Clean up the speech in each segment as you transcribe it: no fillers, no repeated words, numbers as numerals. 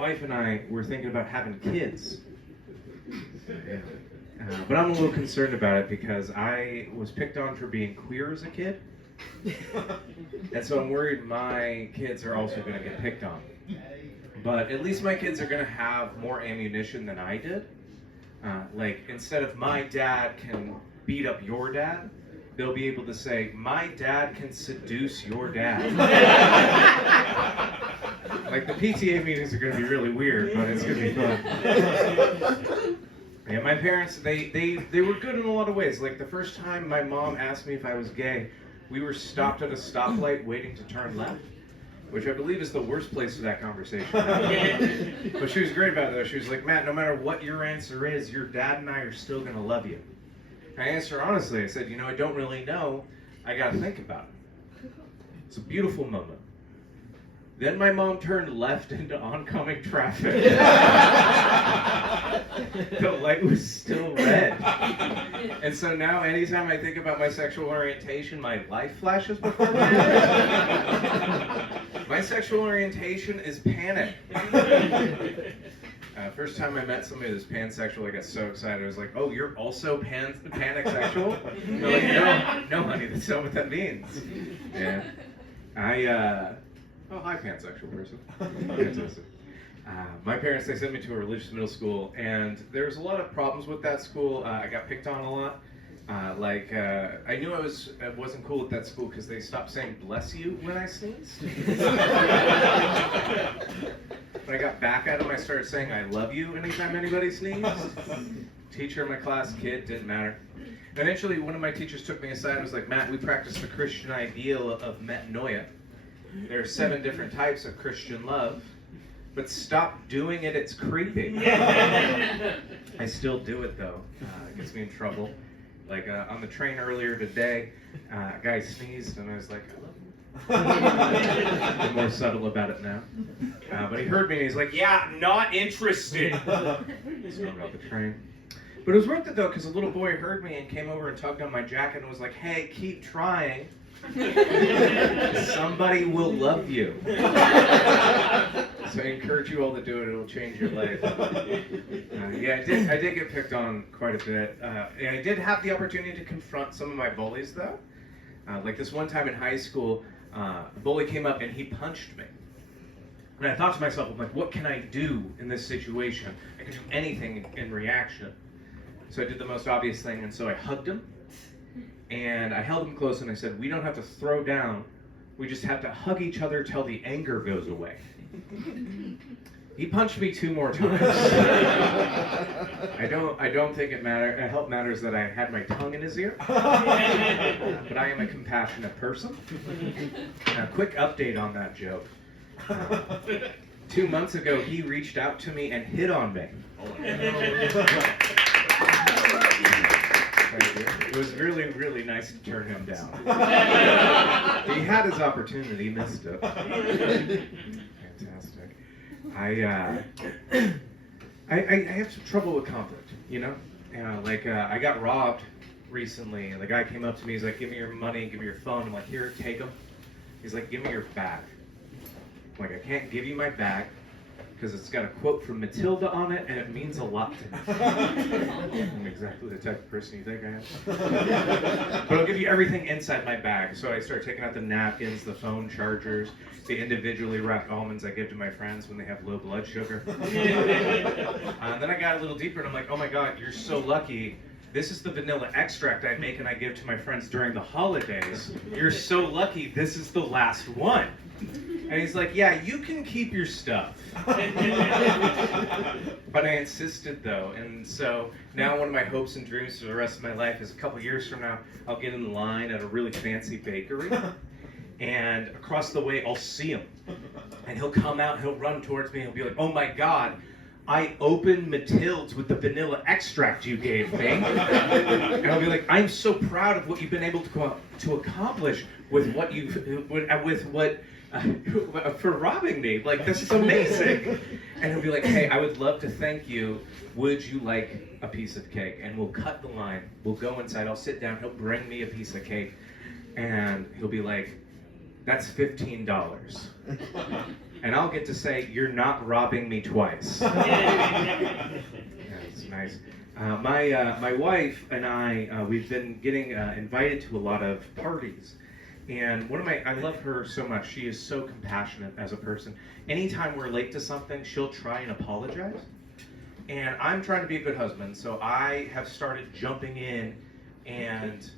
wife and I were thinking about having kids. But I'm a little concerned about it because I was picked on for being queer as a kid. And so I'm worried my kids are also going to get picked on. But at least my kids are going to have more ammunition than I did. Like, instead of my dad can beat up your dad, they'll be able to say, my dad can seduce your dad. Like, the PTA meetings are going to be really weird, but it's going to be fun. Yeah, my parents, they were good in a lot of ways. Like, the first time my mom asked me if I was gay, we were stopped at a stoplight waiting to turn left, which I believe is the worst place for that conversation. But she was great about it, though. She was like, Matt, no matter what your answer is, your dad and I are still going to love you. I answered honestly. I said, I don't really know. I got to think about it. It's a beautiful moment. Then my mom turned left into oncoming traffic. The light was still red. And so now anytime I think about my sexual orientation, my life flashes before me. My sexual orientation is panic. First time I met somebody who's pansexual, I got so excited. I was like, oh, you're also panic-sexual? They're like, no, honey, that's not what that means. Yeah. Oh, hi, pansexual person. Fantastic. My parents, they sent me to a religious middle school, and there was a lot of problems with that school. I got picked on a lot. I knew I wasn't cool at that school because they stopped saying bless you when I sneezed. When I got back at them, I started saying I love you anytime anybody sneezed. Teacher in my class, kid, didn't matter. Eventually, one of my teachers took me aside and was like, Matt, we practice the Christian ideal of metanoia. There are 7 different types of Christian love, but stop doing it, it's creepy. I still do it though. It gets me in trouble. Like on the train earlier today, a guy sneezed and I was like, I love you. I'm more subtle about it now. But he heard me and he's like, yeah, not interested. Stormed off the train. But it was worth it though, because a little boy heard me and came over and tugged on my jacket and was like, hey, keep trying. Somebody will love you. So I encourage you all to do it. It'll change your life. Yeah, I did get picked on quite a bit. And I did have the opportunity to confront some of my bullies, though. Like this one time in high school, a bully came up and he punched me. And I thought to myself, I'm like, what can I do in this situation? I can do anything in reaction. So I did the most obvious thing, and so I hugged him. And I held him close and I said, we don't have to throw down, we just have to hug each other till the anger goes away. He punched me 2 more times. I don't think it matters that I had my tongue in his ear. But I am a compassionate person. A quick update on that joke. 2 months ago, he reached out to me and hit on me. It was really, really nice to turn him down. He had his opportunity, missed it. Fantastic. I have some trouble with conflict, I got robbed recently, and the guy came up to me, he's like, give me your money, give me your phone. I'm like, here, take them. He's like, give me your bag. I'm like, I can't give you my bag, because it's got a quote from Matilda on it, and it means a lot to me. I'm exactly the type of person you think I am. But I'll give you everything inside my bag. So I start taking out the napkins, the phone chargers, the individually wrapped almonds I give to my friends when they have low blood sugar. Then I got a little deeper, and I'm like, oh my God, you're so lucky. This is the vanilla extract I make and I give to my friends during the holidays. You're so lucky, this is the last one. And he's like, yeah, you can keep your stuff. But I insisted though, and so now one of my hopes and dreams for the rest of my life is a couple years from now, I'll get in line at a really fancy bakery, and across the way I'll see him. And he'll come out, he'll run towards me, and he'll be like, oh my God, I opened Matilda's with the vanilla extract you gave me. And I'll be like, I'm so proud of what you've been able to accomplish with what for robbing me. Like, this is amazing. And he'll be like, hey, I would love to thank you. Would you like a piece of cake? And we'll cut the line. We'll go inside. I'll sit down. He'll bring me a piece of cake. And he'll be like, that's $15. and I'll get to say, "You're not robbing me twice." That's nice. My wife and I, we've been getting invited to a lot of parties. And I love her so much. She is so compassionate as a person. Anytime we're late to something, she'll try and apologize. And I'm trying to be a good husband, so I have started jumping in and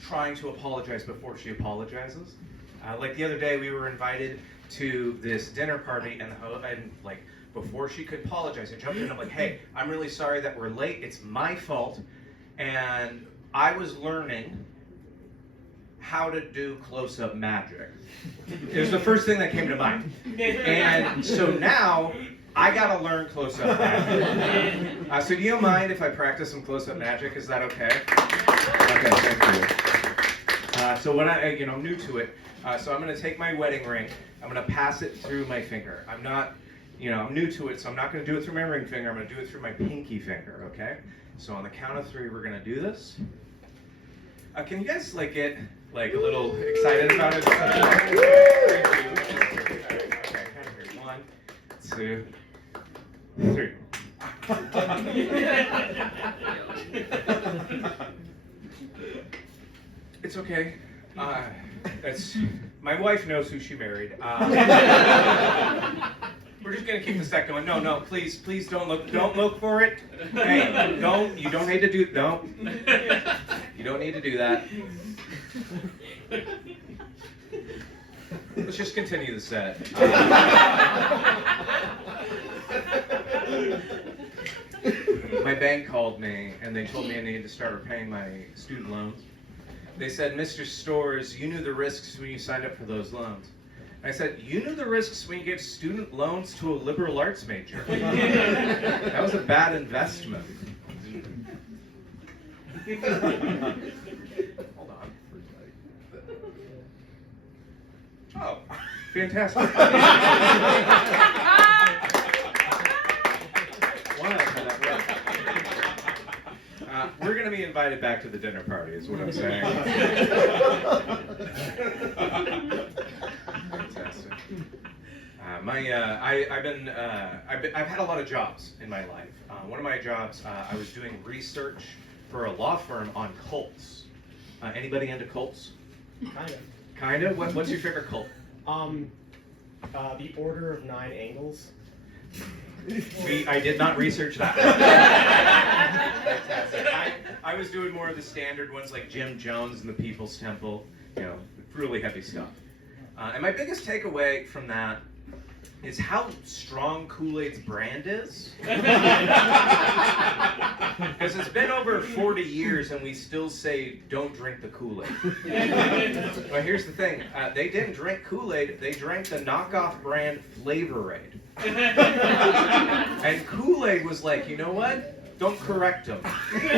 trying to apologize before she apologizes. Like the other day, we were invited to this dinner party, and like before she could apologize, I jumped in and I'm like, "Hey, I'm really sorry that we're late. It's my fault." And I was learning how to do close-up magic. It was the first thing that came to mind. And so now, I gotta learn close-up magic. So do you mind if I practice some close-up magic? Is that okay? Okay, thank you. So I'm new to it. So I'm gonna take my wedding ring, I'm gonna pass it through my finger. I'm new to it, so I'm not gonna do it through my ring finger, I'm gonna do it through my pinky finger, okay? So on the count of 3, we're gonna do this. Can you guys get a little excited about it? Okay, 1, 2, 3. It's okay. My wife knows who she married. We're just gonna keep the set going. No, please don't look. Don't look for it. Hey, don't. You don't need to do. Don't. You don't need to do that. Let's just continue the set. My bank called me and they told me I needed to start repaying my student loans. They said, "Mr. Storrs, you knew the risks when you signed up for those loans." I said, "You knew the risks when you get student loans to a liberal arts major. That was a bad investment." Hold on. Oh, fantastic. We're going to be invited back to the dinner party, is what I'm saying. Fantastic. I've had a lot of jobs in my life. One of my jobs, I was doing research for a law firm on cults. Anybody into cults? Kind of. What's your favorite cult? The Order of 9 Angles. I did not research that. Fantastic. I was doing more of the standard ones like Jim Jones and the People's Temple. Really heavy stuff. And my biggest takeaway from that is how strong Kool-Aid's brand is. Because it's been over 40 years and we still say, "Don't drink the Kool-Aid." But here's the thing, they didn't drink Kool-Aid, they drank the knockoff brand Flavor-Aid. And Kool-Aid was like, "You know what? Don't correct them. We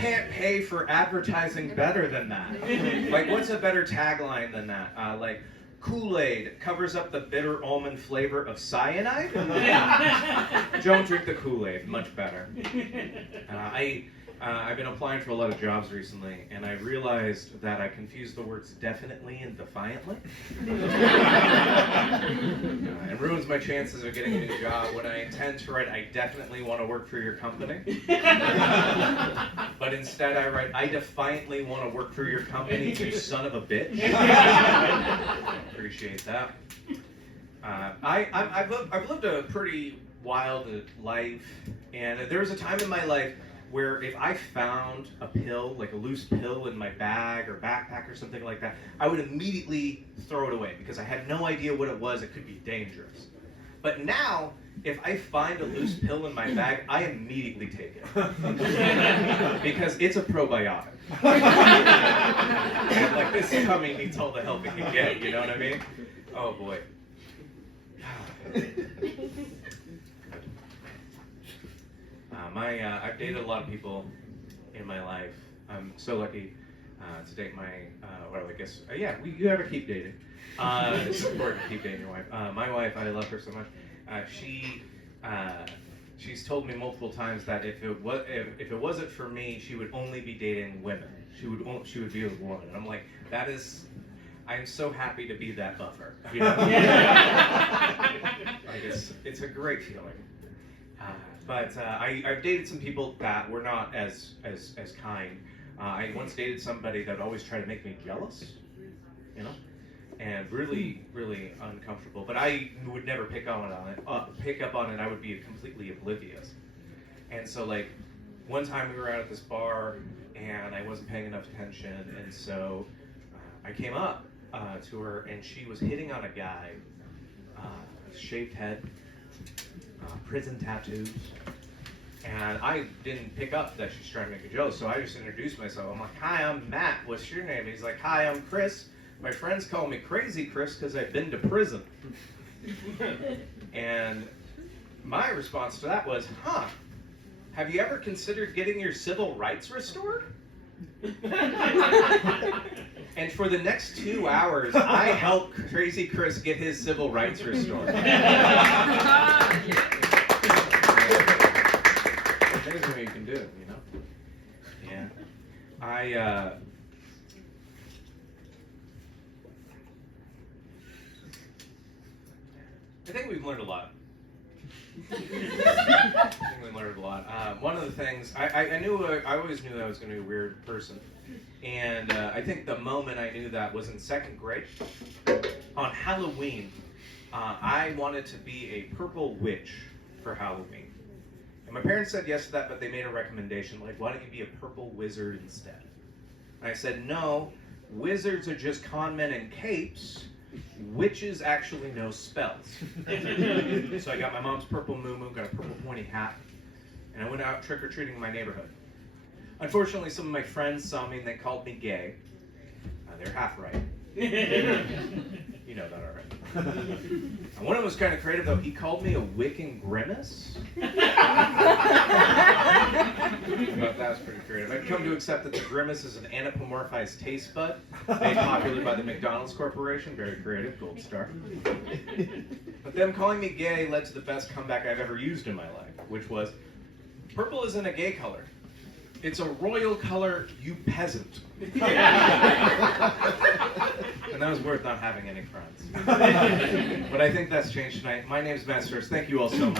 can't pay for advertising better than that." Like, what's a better tagline than that? Kool-Aid covers up the bitter almond flavor of cyanide? Don't drink the Kool-Aid, much better. I've been applying for a lot of jobs recently, and I realized that I confused the words definitely and defiantly. It ruins my chances of getting a new job when I intend to write, "I definitely want to work for your company." But instead I write, "I defiantly want to work for your company, you son of a bitch." Appreciate that. I've lived a pretty wild life, and there was a time in my life where if I found a pill, like a loose pill in my bag or backpack or something like that, I would immediately throw it away because I had no idea what it was. It could be dangerous. But now, if I find a loose pill in my bag, I immediately take it. Because it's a probiotic. And like, this tummy needs all the help it can get, you know what I mean? Oh boy. I've dated a lot of people in my life. I'm so lucky to date you ever keep dating. It's important to keep dating your wife. My wife, I love her so much. She's told me multiple times that if it wasn't for me, she would only be dating women. She would be a woman. And I'm like, that is I'm so happy to be that buffer. You know? Like it's a great feeling. But I've dated some people that were not as kind. I once dated somebody that would always try to make me jealous, you know, and really uncomfortable. But I would never pick up on it. I would be completely oblivious. And so like one time we were out at this bar and I wasn't paying enough attention, and so I came up to her and she was hitting on a guy, shaved head, prison tattoos, and I didn't pick up that she's trying to make me jealous, so I just introduced myself. I'm like, hi, I'm Matt, what's your name? He's like, hi, I'm Chris. My friends call me Crazy Chris because I've been to prison. And my response to that was, have you ever considered getting your civil rights restored? And for the next 2 hours, I helped Crazy Chris get his civil rights restored. It's amazing what you can do, you know? Yeah. I think we've learned a lot. One of the things, I always knew I was going to be a weird person. And I think the moment I knew that was in 2nd grade. On Halloween, I wanted to be a purple witch for Halloween. And my parents said yes to that, but they made a recommendation, like, why don't you be a purple wizard instead? And I said, no, wizards are just con men in capes. Witches actually know spells. So I got my mom's purple moo-moo, got a purple pointy hat, and I went out trick-or-treating in my neighborhood. Unfortunately, some of my friends saw me and they called me gay. They're half right. You know that already. One of them was kind of creative, though. He called me a wicking grimace. I thought that was pretty creative. I've come to accept that the grimace is an anthropomorphized taste bud made popular by the McDonald's Corporation. Very creative, gold star. But them calling me gay led to the best comeback I've ever used in my life, which was, purple isn't a gay color. It's a royal color, you peasant. And that was worth not having any friends. But I think that's changed tonight. My name's Matt Storrs. Thank you all so much.